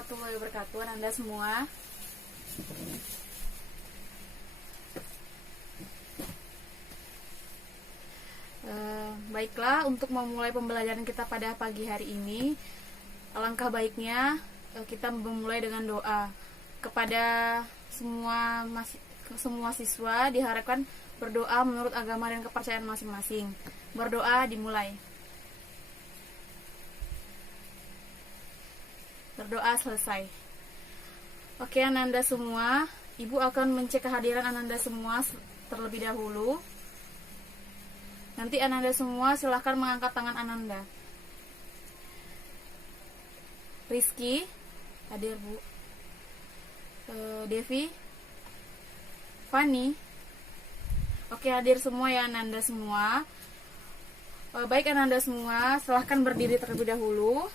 warahmatullahi wabarakatuh Anda semua. Baiklah, untuk memulai pembelajaran kita pada pagi hari ini, alangkah baiknya kita memulai dengan doa. Kepada semua siswa diharapkan berdoa menurut agama dan kepercayaan masing-masing. Berdoa dimulai. Berdoa selesai. Oke, Ananda semua, Ibu akan mencek kehadiran Ananda semua terlebih dahulu. Nanti Ananda semua silahkan mengangkat tangan Ananda. Rizky, hadir Bu. Devi, Fani. Oke, hadir semua ya Ananda semua. Baik Ananda semua, silahkan berdiri terlebih dahulu.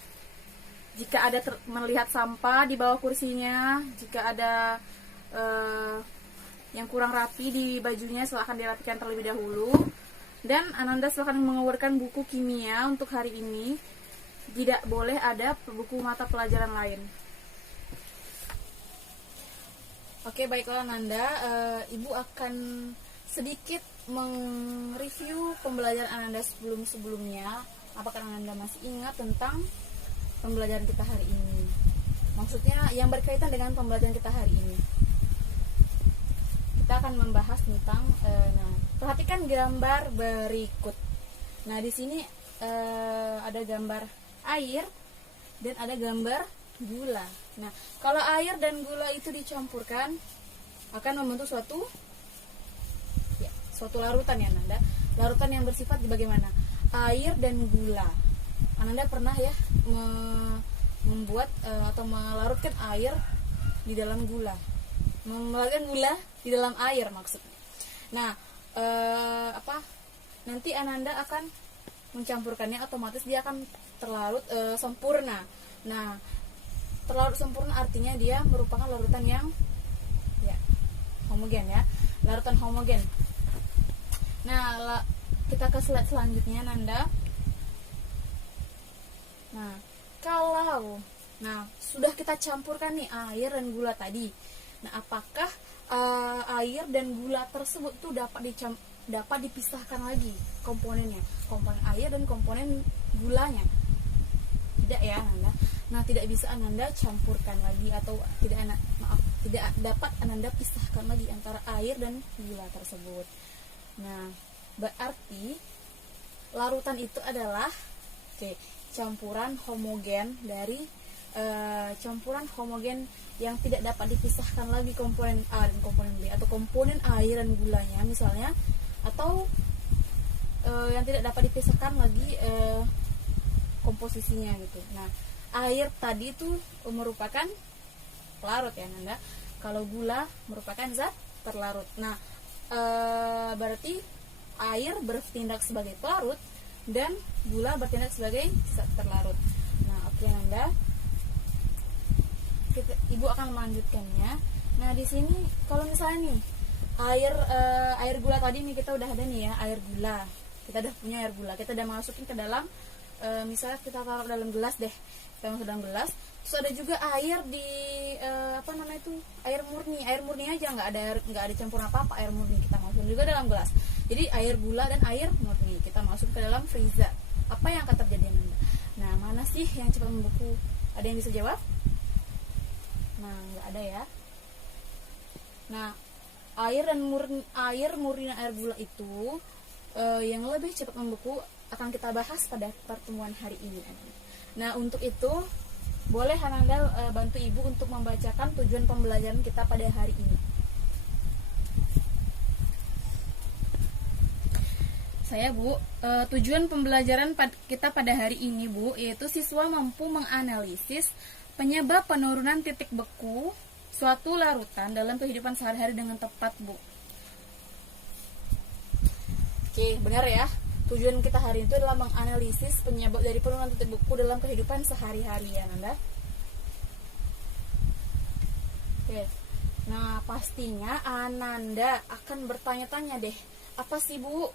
Jika ada melihat sampah di bawah kursinya, jika ada yang kurang rapi di bajunya, silahkan dirapikan terlebih dahulu. Dan Ananda silahkan mengeluarkan buku kimia untuk hari ini. Tidak boleh ada buku mata pelajaran lain. Oke, baiklah Ananda, Ibu akan sedikit mereview pembelajaran Ananda sebelumnya. Apakah Ananda masih ingat tentang pembelajaran kita hari ini? Maksudnya yang berkaitan dengan pembelajaran kita hari ini. Kita akan membahas tentang perhatikan gambar berikut. Nah, di sini ada gambar air dan ada gambar gula. Nah, kalau air dan gula itu dicampurkan akan membentuk suatu larutan ya Ananda. Larutan yang bersifat bagaimana? Air dan gula. Ananda pernah ya membuat atau melarutkan air di dalam gula. Melarutkan gula di dalam air maksudnya. Nah, nanti Ananda akan mencampurkannya, otomatis dia akan terlarut sempurna. Nah, terlarut sempurna artinya dia merupakan larutan yang homogen ya, larutan homogen. Nah, kita ke slide selanjutnya Nanda. Nah, kalau sudah kita campurkan nih air dan gula tadi. Nah, apakah air dan gula tersebut tuh dapat dipisahkan lagi komponennya, komponen air dan komponen gulanya? Tidak ya Ananda. Nah, tidak bisa Ananda campurkan lagi atau tidak dapat Ananda pisahkan lagi antara air dan gula tersebut. Nah, berarti larutan itu adalah campuran homogen dari campuran homogen yang tidak dapat dipisahkan lagi komponen A dan komponen B, atau komponen air dan gulanya misalnya, atau yang tidak dapat dipisahkan lagi komposisinya gitu. Nah, air tadi itu merupakan pelarut ya Nanda. Kalau gula merupakan zat terlarut. Nah, berarti air bertindak sebagai pelarut dan gula bertindak sebagai zat terlarut. Nah, oke Nanda. Ibu akan melanjutkannya. Nah, di sini kalau misalnya nih air gula tadi nih, kita udah ada nih ya air gula. Kita udah punya air gula. Kita udah masukin ke dalam misalnya kita taruh dalam gelas deh. Kita masuk dalam gelas. Terus ada juga air di air murni. Air murni aja, nggak ada campur apa-apa, air murni kita masukin juga dalam gelas. Jadi air gula dan air murni kita masuk ke dalam freezer. Apa yang akan terjadi Nanda? Nah, mana sih yang cepat membeku? Ada yang bisa jawab? Nah, nggak ada ya. Nah, air murni dan air gula itu yang lebih cepat membeku akan kita bahas pada pertemuan hari ini. Nah, untuk itu boleh Ananda bantu Ibu untuk membacakan tujuan pembelajaran kita pada hari ini. Saya Bu, tujuan pembelajaran kita pada hari ini Bu, yaitu siswa mampu menganalisis penyebab penurunan titik beku suatu larutan dalam kehidupan sehari-hari dengan tepat Bu. Oke, benar ya. Tujuan kita hari ini itu adalah menganalisis penyebab dari penurunan titik beku dalam kehidupan sehari-hari ya Nanda. Oke. Nah, pastinya Ananda akan bertanya-tanya deh, apa sih Bu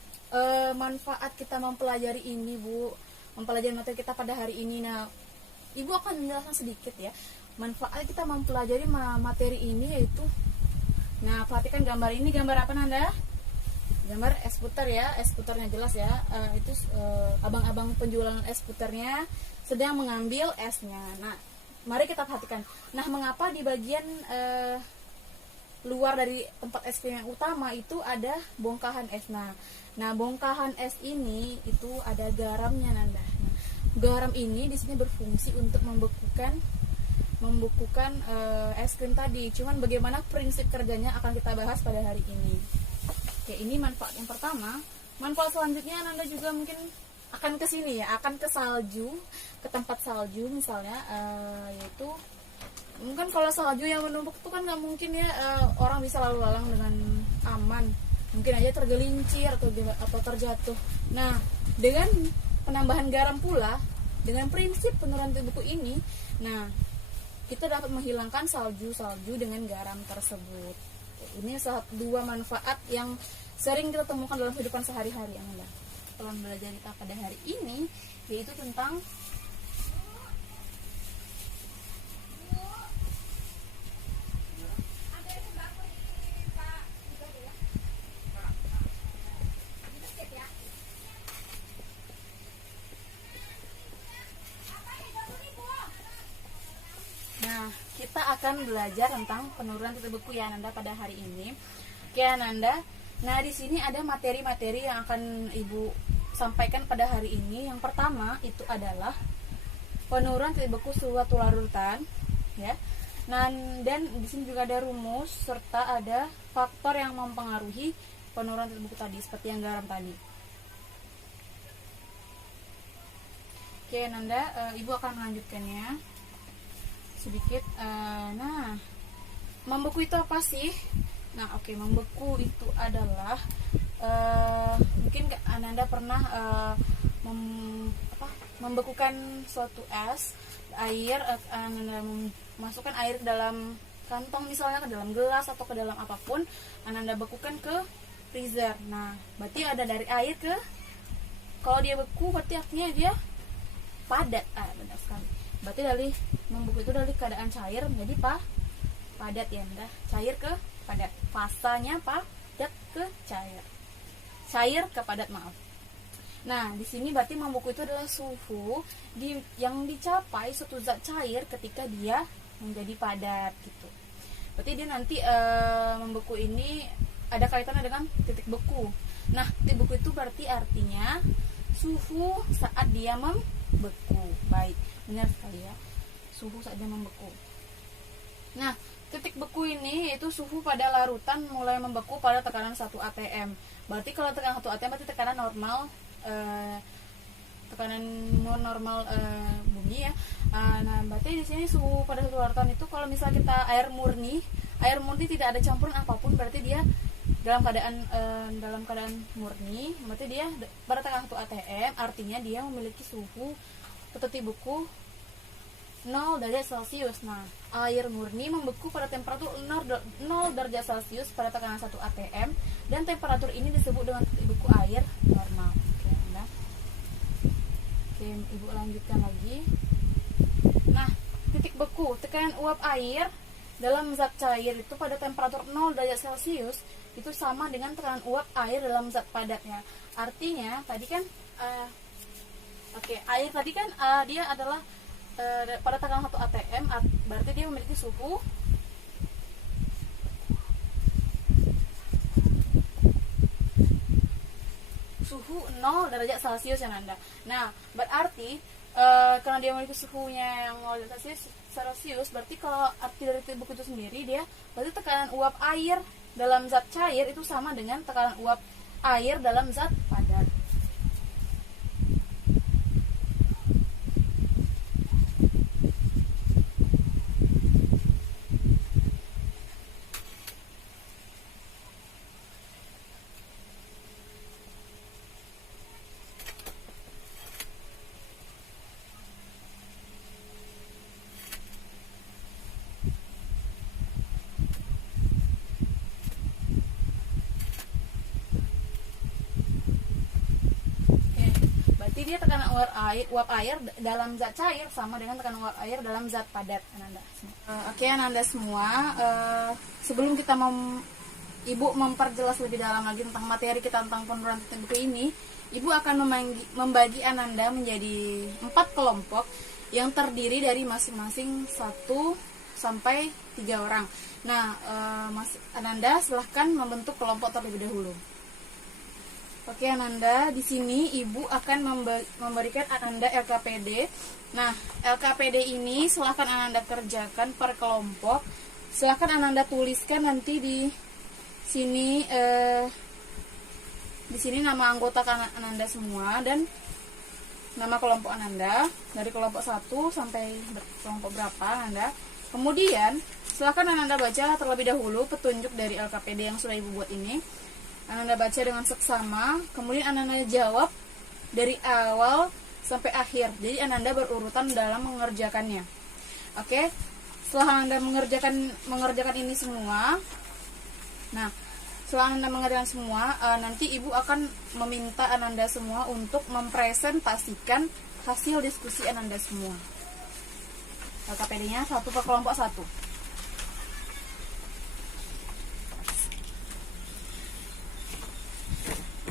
manfaat kita mempelajari ini Bu, mempelajari materi kita pada hari ini. Nah, Ibu akan menjelaskan sedikit ya manfaat kita mempelajari materi ini, yaitu, nah perhatikan gambar ini, gambar apa Nanda? Gambar es puter ya, es puternya jelas ya. Itu abang-abang penjualan es puternya sedang mengambil esnya. Nah, mari kita perhatikan. Nah, mengapa di bagian luar dari tempat es krim yang utama itu ada bongkahan es? Nah, bongkahan es ini itu ada garamnya Nanda. Nah, garam ini di sini berfungsi untuk membekukan es krim tadi. Cuman bagaimana prinsip kerjanya akan kita bahas pada hari ini. Oke, ini manfaat yang pertama. Manfaat selanjutnya Nanda juga mungkin akan ke sini ya, akan ke salju, ke tempat salju misalnya, yaitu mungkin kalau salju yang menumpuk itu kan nggak mungkin ya orang bisa lalu lalang dengan aman, mungkin aja tergelincir atau terjatuh. Nah, dengan penambahan garam pula, dengan prinsip penurunan buku ini, nah kita dapat menghilangkan salju dengan garam tersebut. Ini dua manfaat yang sering kita temukan dalam kehidupan sehari-hari Anda. Kalau belajar kita pada hari ini, yaitu tentang kita akan belajar tentang penurunan titik beku ya Nanda pada hari ini. Oke Nanda. Nah, di sini ada materi-materi yang akan Ibu sampaikan pada hari ini. Yang pertama itu adalah penurunan titik beku suatu larutan ya. Nah, dan di sini juga ada rumus serta ada faktor yang mempengaruhi penurunan titik beku tadi seperti yang garam tadi. Oke Nanda, Ibu akan melanjutkannya sedikit. Nah, membeku itu apa sih? Nah, oke, membeku itu adalah mungkin Ananda pernah membekukan suatu es air, Ananda masukkan air ke dalam kantong misalnya, ke dalam gelas atau ke dalam apapun, Ananda bekukan ke freezer. Nah, berarti ada dari air ke, kalau dia beku berarti artinya dia padat. Benar sekali. Berarti dari membeku itu dari keadaan cair menjadi padat ya Anda. Cair ke padat. Fasanya padat ke cair. Cair ke padat, maaf. Nah, di sini berarti membeku itu adalah suhu yang dicapai suatu zat cair ketika dia menjadi padat gitu. Berarti dia nanti membeku ini ada kaitannya dengan titik beku. Nah, titik beku itu berarti artinya suhu saat dia membeku. Baik, benar sekali ya. Suhu saat dia membeku. Nah, titik beku ini itu suhu pada larutan mulai membeku pada tekanan 1 atm. Berarti kalau tekanan 1 atm berarti tekanan normal bumi ya. Nah, berarti di sini suhu pada satu larutan itu kalau misalnya kita air murni tidak ada campuran apapun, berarti dia dalam keadaan murni, berarti dia pada tekanan 1 atm, artinya dia memiliki suhu titik beku 0 derajat Celcius. Nah, air murni membeku pada temperatur 0 derajat Celcius pada tekanan 1 atm, dan temperatur ini disebut dengan titik beku air normal. Oke, Ibu lanjutkan lagi. Nah, titik beku, tekanan uap air dalam zat cair itu pada temperatur 0 derajat Celcius itu sama dengan tekanan uap air dalam zat padat ya. Artinya tadi kan air tadi kan dia adalah pada tekanan 1 atm, berarti dia memiliki suhu suhu 0 derajat Celcius ya Nanda. Nah, berarti karena dia memiliki suhunya yang 0 derajat Celcius, berarti kalau arti dari titik beku itu sendiri, dia berarti tekanan uap air dalam zat cair itu sama dengan tekanan uap air dalam zat padat. dia tekanan uap air dalam zat cair sama dengan tekanan uap air dalam zat padat, Ananda. Oke, Ananda semua, sebelum kita Ibu memperjelas lebih dalam lagi tentang materi kita tentang penurunan titik beku ini, Ibu akan membagi Ananda menjadi 4 kelompok yang terdiri dari masing-masing 1 sampai 3 orang. Nah, Ananda silahkan membentuk kelompok terlebih dahulu. Oke, Ananda, di sini Ibu akan memberikan Ananda LKPD. Nah, LKPD ini silahkan Ananda kerjakan per kelompok. Silahkan Ananda tuliskan nanti di sini nama anggota Ananda semua dan nama kelompok Ananda dari kelompok 1 sampai kelompok berapa Ananda. Kemudian silakan Ananda baca terlebih dahulu petunjuk dari LKPD yang sudah Ibu buat ini. Ananda baca dengan seksama, kemudian Ananda jawab dari awal sampai akhir. Jadi Ananda berurutan dalam mengerjakannya. Oke. Setelah Anda mengerjakan ini semua, nah, setelah Anda mengerjakan semua, nanti Ibu akan meminta Ananda semua untuk mempresentasikan hasil diskusi Ananda semua. LKPD-nya 1 per kelompok 1.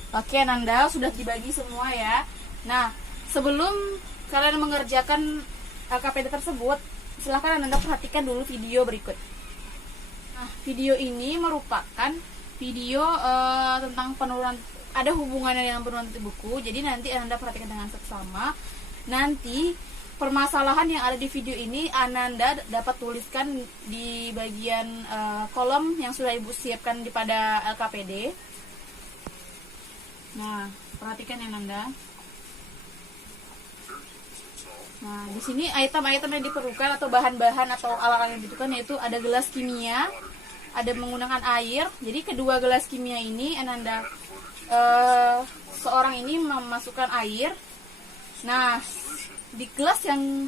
Oke, Ananda sudah dibagi semua ya. Nah, sebelum kalian mengerjakan LKPD tersebut, silahkan Ananda perhatikan dulu video berikut. Nah, video ini merupakan video tentang penurunan, ada hubungannya dengan penurunan titik beku. Jadi nanti Ananda perhatikan dengan seksama. Nanti permasalahan yang ada di video ini Ananda dapat tuliskan di bagian kolom yang sudah Ibu siapkan pada LKPD. Nah, perhatikan ya Ananda. Nah, di sini item-item yang diperlukan atau bahan-bahan atau alat-alat yang dibutuhkan yaitu ada gelas kimia, ada menggunakan air. Jadi kedua gelas kimia ini Ananda seorang ini memasukkan air. Nah, di gelas yang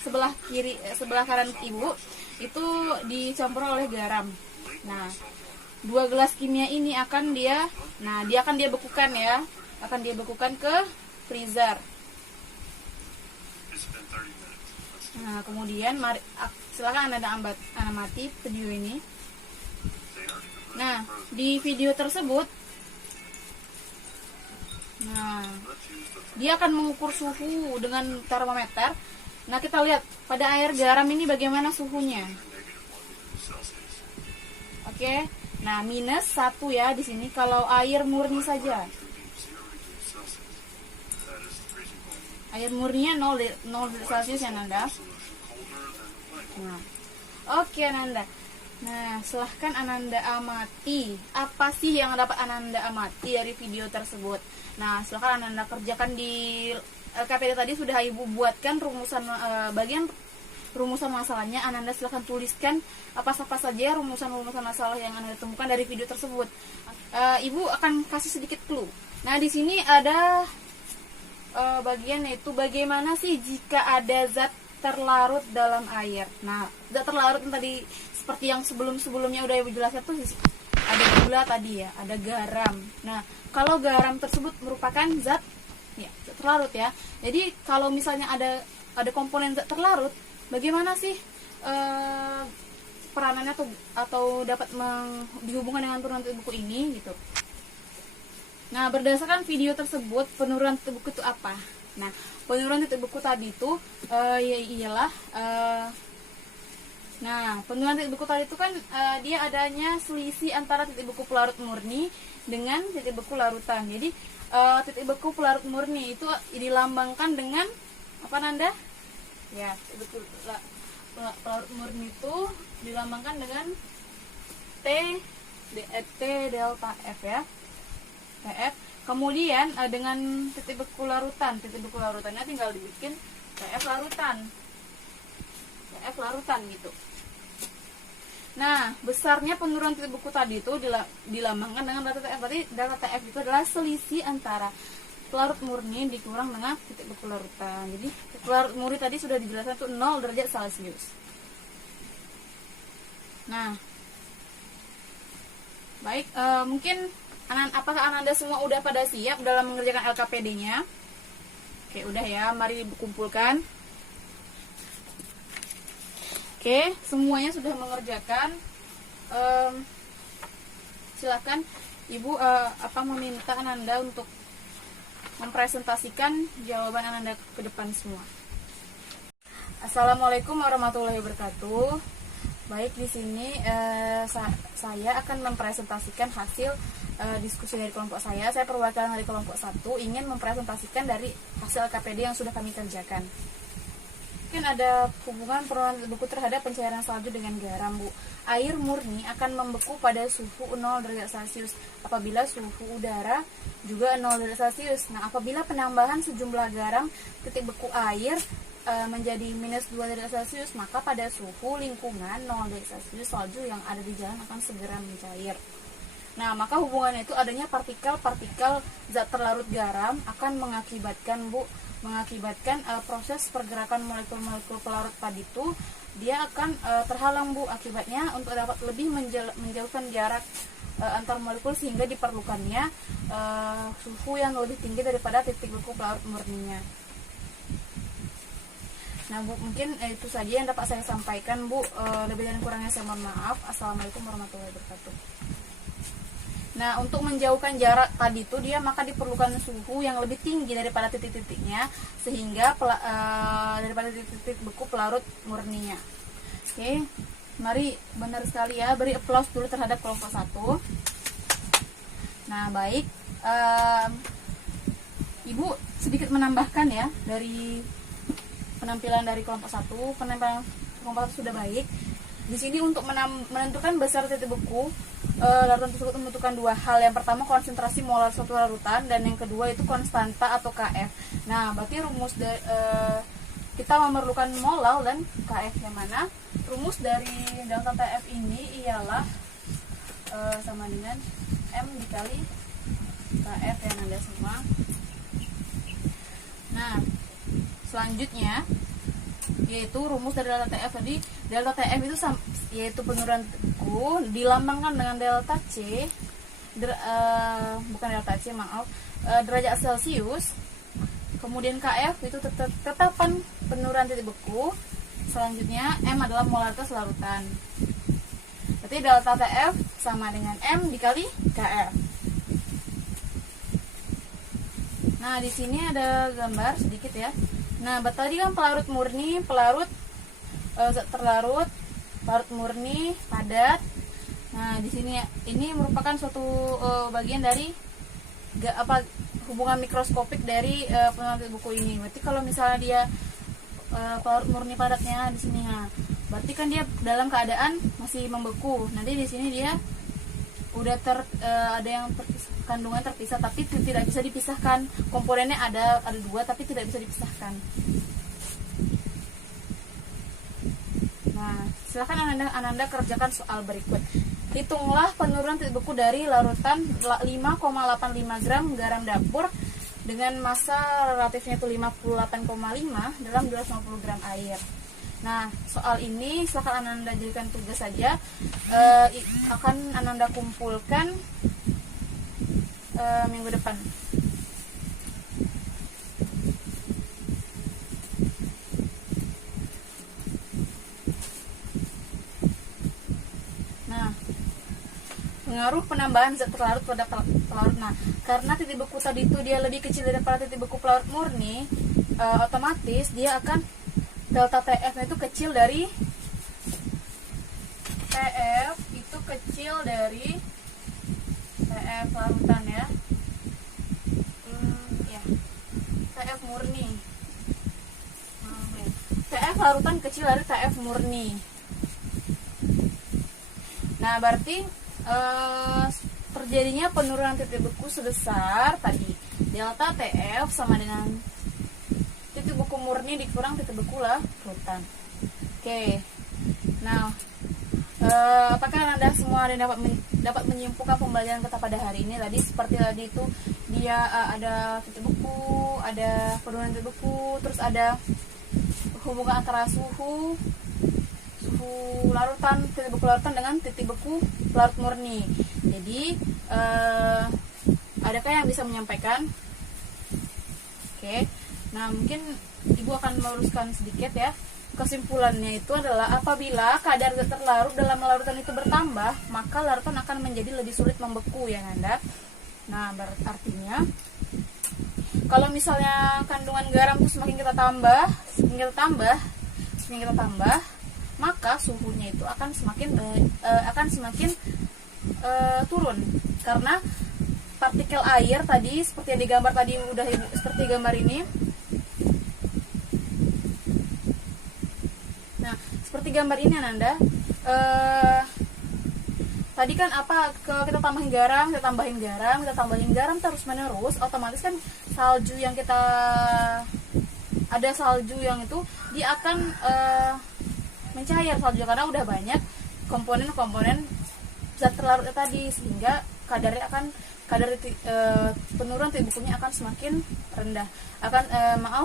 sebelah kanan Ibu itu dicampur oleh garam. Nah, 2 gelas kimia ini akan dia bekukan ya. Akan dia bekukan ke freezer. Nah, kemudian silakan Anda amati video ini. Nah, di video tersebut, nah, dia akan mengukur suhu dengan termometer. Nah, kita lihat pada air garam ini bagaimana suhunya. Oke. Nah, -1 ya di sini kalau air murni saja. Air murninya 0 Celcius ya Nanda. Nah, oke Ananda. Nah, silahkan Ananda amati apa sih yang dapat Ananda amati dari video tersebut. Nah, silahkan Ananda kerjakan di LKPD tadi sudah Ibu buatkan rumusan bagian rumusan masalahnya. Ananda silahkan tuliskan apa saja rumusan-rumusan masalah yang Anda temukan dari video tersebut. Ibu akan kasih sedikit clue. Nah, di sini ada bagian yaitu bagaimana sih jika ada zat terlarut dalam air. Nah, zat terlarut yang tadi seperti yang sebelumnya udah Ibu jelaskan tuh ada gula tadi ya, ada garam. Nah, kalau garam tersebut merupakan zat terlarut ya. Jadi kalau misalnya ada komponen zat terlarut, bagaimana sih peranannya atau dapat dihubungkan dengan penurunan titik beku ini gitu. Nah, berdasarkan video tersebut, penurunan titik beku itu apa? Nah, penurunan titik beku tadi itu penurunan titik beku tadi itu kan dia adanya selisih antara titik beku pelarut murni dengan titik beku larutan. Jadi titik beku pelarut murni itu dilambangkan dengan apa Nanda? Ya, titik beku pelarut murni itu dilambangkan dengan T delta F ya. TF. Kemudian dengan titik beku larutannya tinggal dibikin TF larutan gitu. Nah, besarnya penurunan titik beku tadi itu dilambangkan dengan delta TF. Berarti delta TF itu adalah selisih antara pelarut murni dikurang dengan titik beku larutan. Jadi pelarut murni tadi sudah dijelaskan itu 0 derajat Celcius. Nah, baik, mungkin apakah Ananda semua udah pada siap dalam mengerjakan LKPD-nya? Oke, udah ya, mari kumpulkan. Oke, semuanya sudah mengerjakan. Silakan Ibu meminta Ananda untuk mempresentasikan jawaban Ananda ke depan semua. Assalamualaikum warahmatullahi wabarakatuh. Baik, di sini saya akan mempresentasikan hasil diskusi dari kelompok saya. Saya perwakilan dari kelompok 1 ingin mempresentasikan dari hasil KPD yang sudah kami kerjakan. Mungkin ada hubungan penurunan beku terhadap pencairan salju dengan garam, Bu. Air murni akan membeku pada suhu 0 derajat Celcius apabila suhu udara juga 0 derajat Celcius. Nah, apabila penambahan sejumlah garam titik beku air menjadi minus 2 derajat Celcius, maka pada suhu lingkungan 0 derajat Celcius salju yang ada di jalan akan segera mencair. Nah, maka hubungannya itu adanya partikel-partikel zat terlarut garam akan mengakibatkan proses pergerakan molekul-molekul pelarut tadi itu dia akan terhalang, Bu. Akibatnya untuk dapat lebih menjauhkan jarak antar molekul sehingga diperlukannya suhu yang lebih tinggi daripada titik beku pelarut murninya. Nah, Bu, mungkin itu saja yang dapat saya sampaikan, Bu. Lebih dan kurangnya saya mohon maaf. Assalamualaikum warahmatullahi wabarakatuh. Nah, untuk menjauhkan jarak tadi itu maka diperlukan suhu yang lebih tinggi daripada titik-titiknya sehingga daripada titik beku pelarut murninya. Oke, mari benar sekali ya, beri applause dulu terhadap kelompok 1. Nah, baik, Ibu sedikit menambahkan ya dari penampilan dari kelompok 1. Penampilan kelompok 1 sudah baik. Di sini untuk menentukan besar titik beku larutan tersebut membutuhkan dua hal. Yang pertama konsentrasi molar suatu larutan dan yang kedua itu konstanta atau KF. Nah, berarti rumus kita memerlukan molar dan KF yang mana? Rumus dari delta TF ini ialah sama dengan M dikali KF ya Anda semua. Nah, selanjutnya yaitu rumus dari delta TF tadi. Delta TF itu yaitu penurunan beku dilambangkan dengan delta C derajat Celcius. Kemudian KF itu tetapan penurunan titik beku. Selanjutnya M adalah molaritas larutan. Berarti delta TF sama dengan M dikali KF. Nah, di sini ada gambar sedikit ya. Nah, tadi kan pelarut murni, terlarut, pelarut murni, padat. Nah, di sini ini merupakan suatu bagian dari hubungan mikroskopik dari penurunan titik beku ini. Berarti kalau misalnya dia pelarut murni padatnya di sini, nah, berarti kan dia dalam keadaan masih membeku. Nanti di sini dia udah ada yang kandungan terpisah tapi tidak bisa dipisahkan. Komponennya ada dua tapi tidak bisa dipisahkan. Nah, silakan Ananda kerjakan soal berikut. Hitunglah penurunan titik beku dari larutan 5,85 gram garam dapur dengan massa relatifnya itu 58,5 dalam 250 gram air. Nah, soal ini silakan Ananda jadikan tugas saja. Akan Ananda kumpulkan minggu depan. Nah, pengaruh penambahan zat terlarut pada pelarut. Nah, karena titik beku tadi itu dia lebih kecil daripada titik beku pelarut murni, otomatis dia akan delta TF itu kecil dari TF larutan ya. TF murni. TF larutan kecil dari TF murni. Nah, berarti terjadinya penurunan titik beku sebesar tadi delta TF sama dengan titik beku murni dikurang titik beku larutan. Oke. Nah, apakah Anda semua dapat menyimpulkan pembelajaran kita pada hari ini? Tadi seperti tadi itu dia ada titik beku, ada penurunan titik beku, terus ada hubungan antara suhu larutan, titik beku larutan dengan titik beku pelarut murni. Jadi adakah yang bisa menyampaikan? Oke. Nah, mungkin Ibu akan meluruskan sedikit ya. Kesimpulannya itu adalah apabila kadar zat terlarut dalam larutan itu bertambah, maka larutan akan menjadi lebih sulit membeku ya Nanda. Nah, artinya kalau misalnya kandungan garam itu semakin kita tambah, maka suhunya itu akan semakin turun, karena partikel air tadi seperti yang digambar tadi, seperti gambar ini. Nah, seperti gambar ini Ananda, tadi kan kita tambahin garam terus menerus, otomatis kan salju yang itu dia akan mencair salju, karena udah banyak komponen zat terlarut tadi, sehingga kadar penurunan bukunya akan semakin rendah,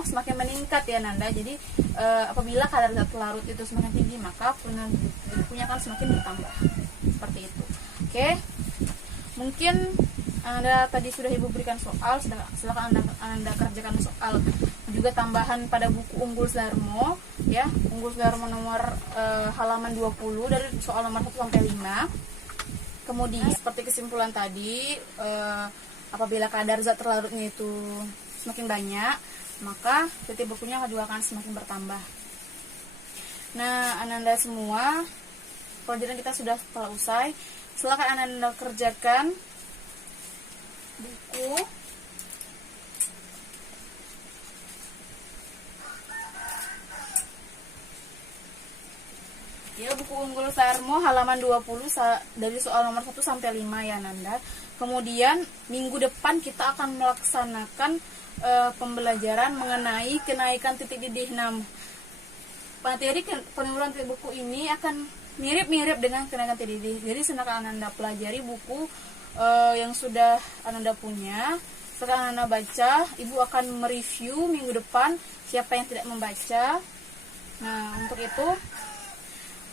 semakin meningkat ya Nanda. Jadi apabila kadar zat larut itu semakin tinggi, maka penurunan bukunya akan semakin bertambah, seperti itu. Oke, mungkin Anda tadi sudah Ibu berikan soal, silakan Anda kerjakan soal juga tambahan pada buku Unggul Darmo ya, Unggul Darmo nomor halaman 20 dari soal nomor 1 sampai 5. Kemudian seperti kesimpulan tadi, apabila kadar zat terlarutnya itu semakin banyak, maka titik bukunya juga akan semakin bertambah. Nah, Ananda semua, pelajaran kita sudah telah usai. Silakan Ananda kerjakan buku ya, buku Unggul Darmo halaman 20 dari soal nomor 1 sampai 5 ya Nanda. Kemudian minggu depan kita akan melaksanakan pembelajaran mengenai kenaikan titik didih 6. Materi penurunan titik buku ini akan mirip-mirip dengan kenaikan titik didih. Jadi silakan Anda pelajari buku yang sudah Anda punya. Sekarang Anda baca, Ibu akan mereview minggu depan siapa yang tidak membaca. Nah, untuk itu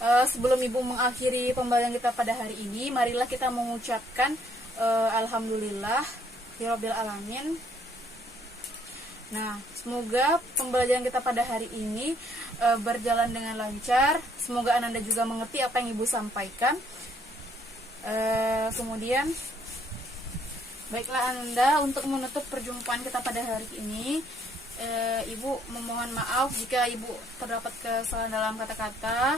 sebelum Ibu mengakhiri pembelajaran kita pada hari ini, marilah kita mengucapkan alhamdulillah Rabbil alamin. Nah, semoga pembelajaran kita pada hari ini berjalan dengan lancar. Semoga Ananda juga mengerti apa yang Ibu sampaikan. Kemudian, baiklah Ananda, untuk menutup perjumpaan kita pada hari ini, Ibu memohon maaf jika Ibu terdapat kesalahan dalam kata-kata.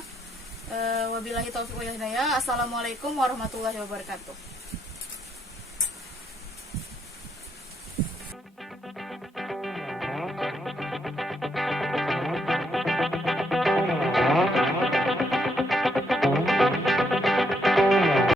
Wabillahi taufiq wal hidayah. Assalamualaikum warahmatullahi wabarakatuh.